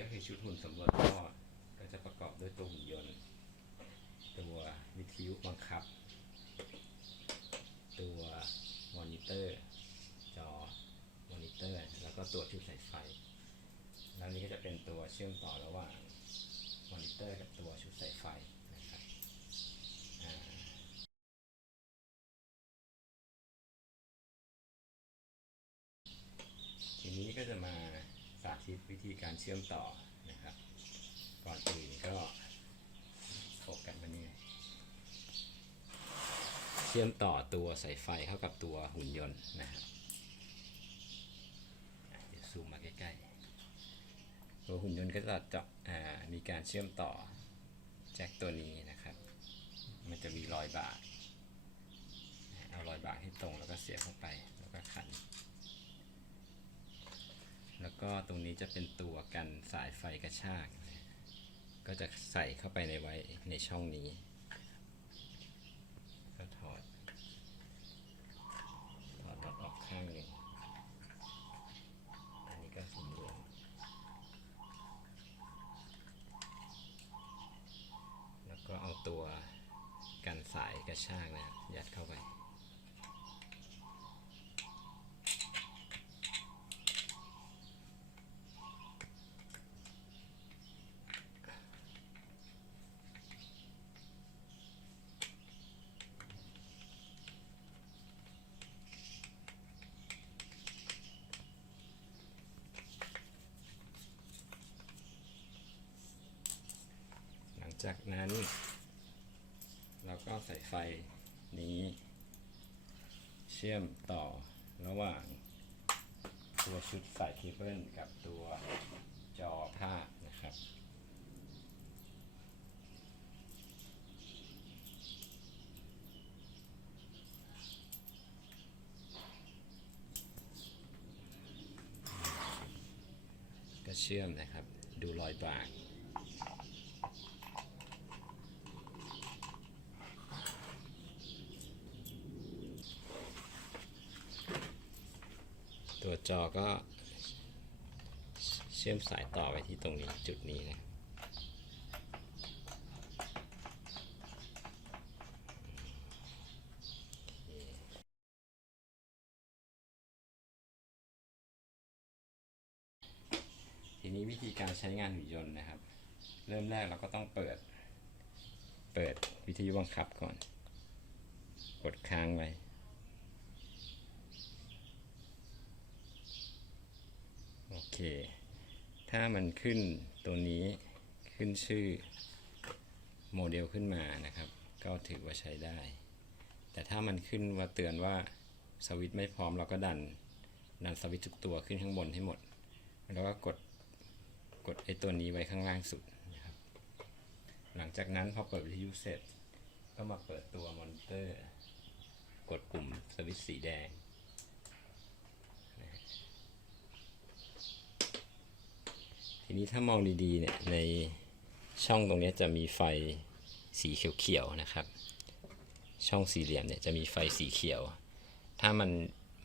ก็คือชุดหุ่นสำรวจท่อก็จะประกอบด้วยตัวหุ่นยนต์ ตัววิทยุบังคับ ตัวมอนิเตอร์ จอมอนิเตอร์ แล้วก็ตัวชุดสายไฟ แล้วนี้ก็จะเป็นตัวเชื่อมต่อระหว่างมอนิเตอร์กับตัวชุดสายไฟนะครับอ่าทีนี้ก็จะมาสา ธีการเชื่อมต่อนะครับ ก่อนอื่นก็โฟกัสมานี่เชื่อมต่อตัวสายไฟเข้ากับตัวหุ่นยนต์นะครับเดี๋ยวซูมมาใกล้ๆ ตัวหุ่นยนต์ก็จะเจาะมีการเชื่อมต่อแจ็คตัวนี้นะครับ มันจะมีรอยบากเอารอยบากให้ตรงแล้วก็เสียบเข้าไปแล้วก็ขัน แล้วก็ตรงนี้จะเป็นตัวกันสายไฟกระชาก ก็จะใส่เข้าไปในไว้ในช่องนี้ ก็ถอด ถอดน็อตออกข้างหนึ่งอันนี้ก็สมรวมแล้วก็เอาตัวกันสายกระชากนะครับยัดเข้าไป หลัง จากนั้น เราก็ใส่ไฟนี้ เชื่อมต่อระหว่างตัวชุดสายเคเบิลกับตัวจอภาพนะครับ ก็เชื่อมนะครับ ดูรอยบาก ตัวจอก็ เชื่อมสายต่อไปที่ตรงนี้จุดนี้นะทีนี้วิธีการใช้งานหุ่นยนต์นะครับ เริ่มแรกเราก็ต้องเปิด เปิดวิทยุบังคับก่อน กดค้างไว้ โอเค ถ้ามันขึ้นตัวนี้ขึ้นชื่อโมเดลขึ้นมานะครับ ก็ถือว่าใช้ได้ แต่ถ้ามันขึ้นว่าเตือนว่าสวิตไม่พร้อมเราก็ดัน ดันสวิตทุกตัวขึ้นข้างบนให้หมด แล้วก็กดกดไอ้ตัวนี้ไว้ข้างล่างสุดนะครับ หลังจากนั้นพอเปิดวิทยุเสร็จ ก็มาเปิดตัวมอนิเตอร์ กดปุ่มสวิตสีแดง ทีนี้ถ้ามองดีๆเนี่ยในช่องตรงนี้จะมีไฟสีเขียวๆนะครับ ช่องสี่เหลี่ยมเนี่ยจะมีไฟสีเขียว ถ้ามัน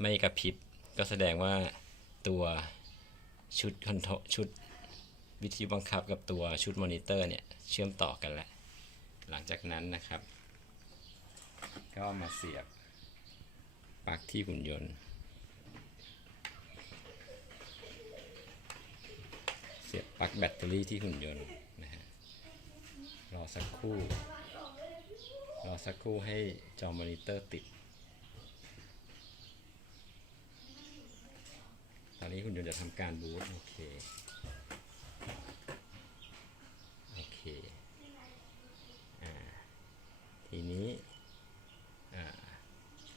ไม่กระพริบก็แสดงว่าตัวชุดคอนโทรชุดวิทยุบังคับกับตัวชุดมอนิเตอร์เนี่ยเชื่อมต่อกันแล้ว หลังจากนั้นนะครับ ก็มาเสียบปลั๊กที่หุ่นยนต์ เสียบ ปลั๊กแบตเตอรี่ที่หุ่นยนต์นะฮะรอสักครู่ รอสักครู่ให้จอมอนิเตอร์ติด ตอนนี้หุ่นยนต์จะทำการบูตโอเค โอเค อ่า ทีนี้อ่า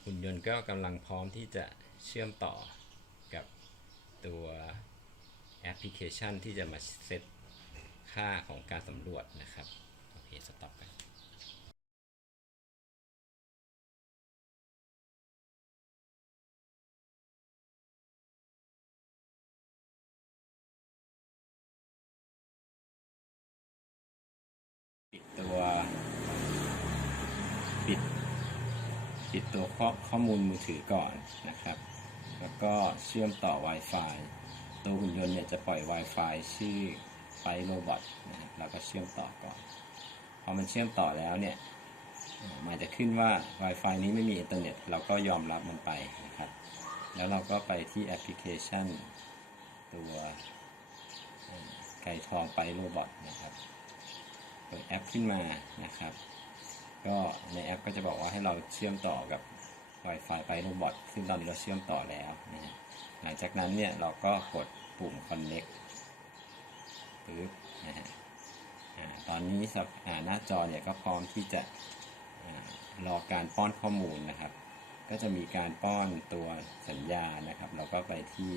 หุ่นยนต์ก็กำลังพร้อมที่จะเชื่อมต่อกับตัว แอปพลิเคชันที่จะมาเซตค่าของการสำรวจนะครับ โอเค สต็อปไปปิดตัวปิดปิดตัวข้อข้อมูลมือถือก่อนนะครับ แล้วก็เชื่อมต่อ Wi-Fi ตัวหุ่นยนต์เนี่ยจะปล่อย Wi-Fi ชื่อไฟโรบอทนะฮะเราก็เชื่อมต่อก่อน พอมันเชื่อมต่อแล้วเนี่ยมันจะขึ้นว่า Wi-Fi นี้ไม่มีอินเทอร์เน็ต เราก็ยอมรับมันไปนะครับ แล้วเราก็ไปที่แอปพลิเคชัน ตัวไก่ทองไปโรบอทนะครับ เปิดแอปขึ้นมานะครับ ก็ในแอปก็จะบอกว่าให้เราเชื่อมต่อกับ Wi-Fi ไปโรบอทซึ่งตอนนี้เราเชื่อมต่อแล้วนะหลังจากนั้นเนี่ยเราก็กด ปุ่ม connect ปึ๊บนะฮะตอนนี้หน้าจอเนี่ยก็พร้อมที่จะรอการป้อนข้อมูลนะครับ ก็จะมีการป้อนตัวสัญญานะครับ เราก็ไปที่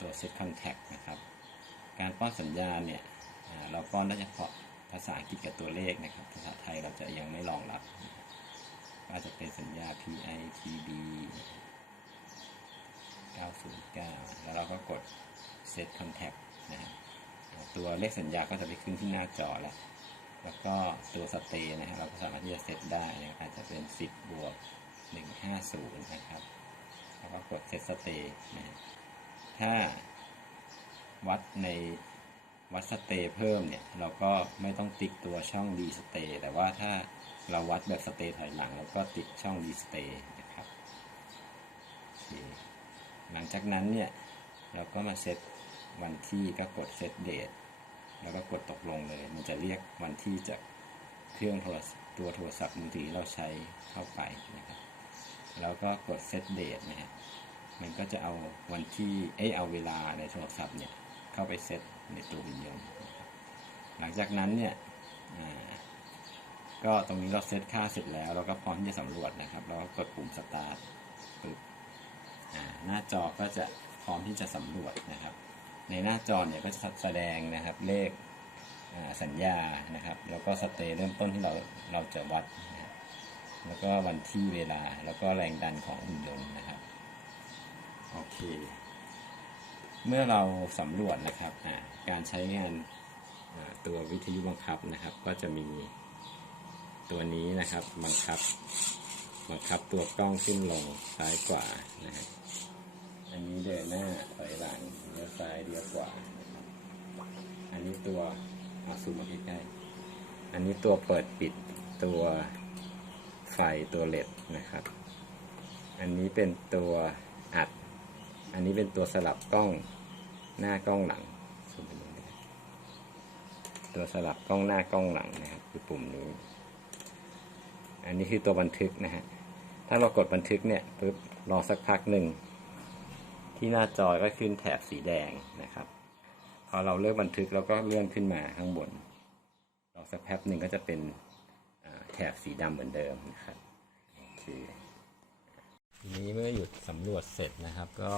ตัว set contact นะครับ การป้อนสัญญาณเนี่ยเราป้อนได้เฉพาะภาษาอังกฤษกับตัวเลขนะครับ ภาษาไทยเราจะยังไม่รองรับนะครับก็จะเป็นสัญญา PITB 909 แล้วเราก็กด set contact นะฮะตัวเลขสัญญาก็จะไปขึ้นที่หน้าจอแล้ว แล้วก็ตัวสเตย์นะฮะเราก็สามารถที่จะเซตได้นะอาจจะเป็น 10 บวก 150 นะครับ แล้วก็กดเซตสเตย์นะถ้าวัดในวัดสเตย์เพิ่มเนี่ย เราก็ไม่ต้องติ๊กตัวช่องดีสเตย์แต่ว่าถ้าเราวัดแบบสเตย์ถอยหลังเราก็ติ๊กช่องดีสเตย์นะครับหลังจากนั้นเนี่ย เราก็มาเซต วันที่ก็กดเซตเดทแล้วก็กดตกลงเลย มันจะเรียกวันที่จากเครื่องโทรศัพท์ตัวโทรศัพท์มือถือเราใช้เข้าไปนะครับ แล้วก็กดเซตเดทนะฮะมันก็จะเอาวันที่เอยเอาเวลาในโทรศัพท์เนี่ยเข้าไปเซตในตัววิญญาณนหลังจากนั้นเนี่ยก็ตรงนี้เราเซตค่าเสร็จแล้ว เราก็พร้อมที่จะสำรวจนะครับ เราก็กดปุ่มสตาร์ทปึ๊บหน้าจอก็จะพร้อมที่จะสำรวจนะครับ ในหน้าจอเนี่ยก็จะแสดงนะครับเลขสัญญานะครับ แล้วก็สเตย์เริ่มต้นที่เราเราจะวัดนะแล้วก็วันที่เวลาแล้วก็แรงดันของหุ่นยนต์นะครับโอเค เมื่อเราสำรวจนะครับการใช้งานตัววิทยุบังคับนะครับ ก็จะมีตัวนี้นะครับบังคับบังคับตัวกล้องขึ้นลงซ้ายกว่านะครับ อันนี้เดินหน้าถอยหลังเลี้ยวซ้ายเลี้ยวขวาอันนี้ตัวเอาซูมมาใกล้ๆอันนี้ตัวเปิดปิดตัวไฟตัวเลดนะครับ อันนี้เป็นตัวอัด อันนี้เป็นตัวสลับกล้องหน้ากล้องหลังซูมไปดูตัวสลับกล้องหน้ากล้องหลังนะครับคือปุ่มนี้ อันนี้คือตัวบันทึกนะฮะถ้าเรากดบันทึกเนี่ยปุ๊บรอสักพักหนึ่ง ที่หน้าจอก็ขึ้นแถบสีแดงนะครับ พอเราเลือกบันทึกเราก็เลื่อนขึ้นมาข้างบนรอสักแป๊บหนึ่งก็จะเป็นแถบสีดำเหมือนเดิมนะครับโอเคทีนี้เมื่อหยุดสำรวจเสร็จนะครับก็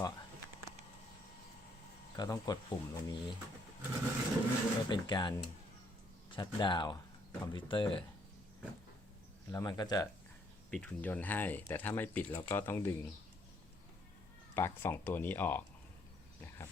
ก็ต้องกดปุ่มตรงนี้เพื่อเป็นการชัดดาวคอมพิวเตอร์ แล้วมันก็จะปิดหุ่นยนต์ให้ แต่ถ้าไม่ปิดเราก็ต้องดึง ปลั๊กสองตัวนี้ออกนะครับ